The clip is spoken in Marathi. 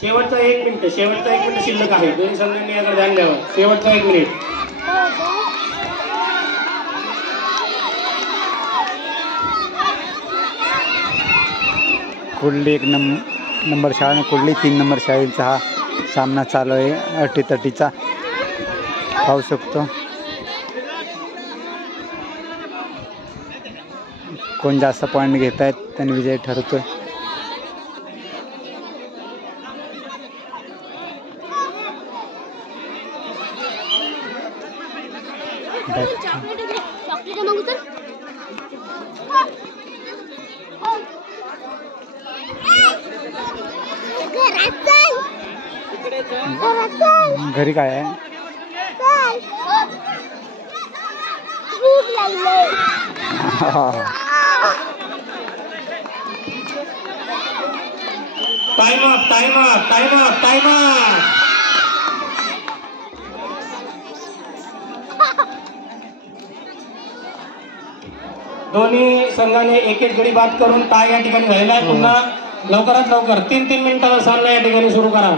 शेवटचा 1 मिनिट शिल्लक आहे. दोन्ही संघांनी याकडे ध्यान द्यावं. शेवटचा 1 मिनिट. कुर्ली 1 नंबर शाळा आणि कुर्ली 3 नंबर शाळेचा हा सामना चालू आहे. अटीतटीचा पाहू शकतो. कोण जास्त पॉईंट घेत आहेत त्यांनी विजय ठरतोय. घरी काय आहे? Time up. दोन्ही संघाने एक गडी बाद करून टाय या ठिकाणी झालेला आहे. पुन्हा लवकरात लवकर 3 मिनिटाचा सामना या ठिकाणी सुरू करा.